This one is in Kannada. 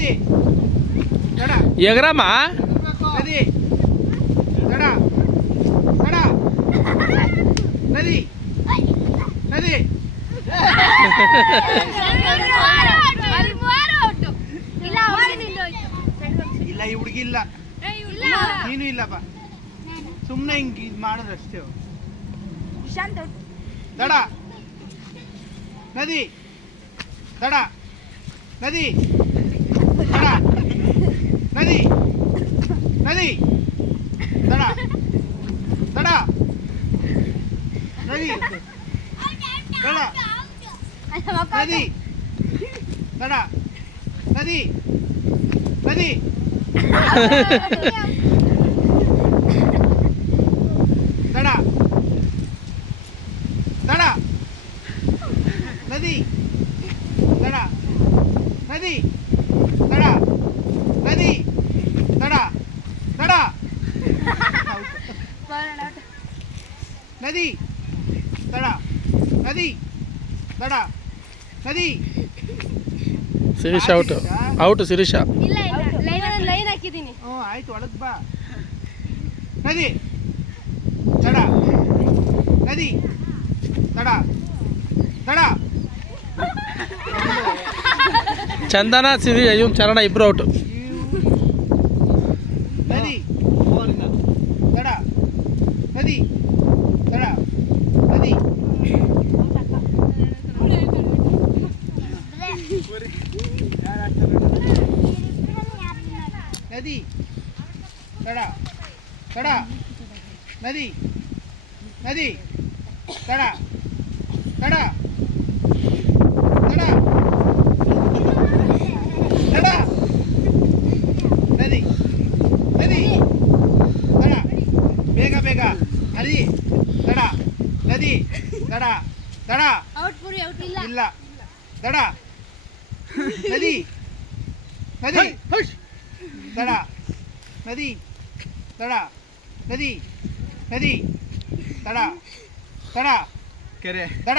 ನದಿ ದಡ ಎಗರಮ್ಮ ನದಿ ದಡ ದಡ ನದಿ ನದಿ ಇಲ್ಲ ಈ ಹುಡುಗಿ ಇಲ್ಲ ನೀನು ಇಲ್ಲಪ್ಪ ಸುಮ್ಮನೆ ಹಿಂಗೆ ಇದು ಮಾಡೋದು ಅಷ್ಟೇ ದಡ ನದಿ ದಡ ನದಿ ದಡ ನದಿ ನದಿ ದಡ ದಡ ನದಿ ದಡ ನದಿ ದಡ ನದಿ ನದಿ ದಡ ದಡ ನದಿ ದಡ ನದಿ ದಡ ನದಿ ದಡ ದಡ ನದಿ ದಡ ನದಿ ದಡ ನದಿ Shirisha out out Shirisha line ಹಾಕಿದ್ದೀನಿ. ಹ್ಞೂ ಆಯ್ತು ಒಳಗೆ ಬಾ ನದಿ ದಡ ನದಿ ದಡ ದಡ ಚಂದನ ಸಿರಿ ಇವ್ನು ಚರಣ ಇಬ್ರು ಔಟ್. ನದಿ ದಡ ನದಿ ದಡ ನದಿ ನದಿ ದಡ ದಡ ನದಿ ನದಿ ದಡ ದಡ ದಡ ದಡ ನದಿ ನದಿ ದಡ ಬೇಗ ಬೇಗ ನದಿ ದಡ ನದಿ ದಡ ದಡ ಔಟ್ ಪೂರಿ ಔಟ್ ಇಲ್ಲ. ಇಲ್ಲ ದಡ ನದಿ ನದಿ ದಡ ನದಿ ದಡ ನದಿ ನದಿ ದಡ ದಡ ಕೆರೆ ದಡ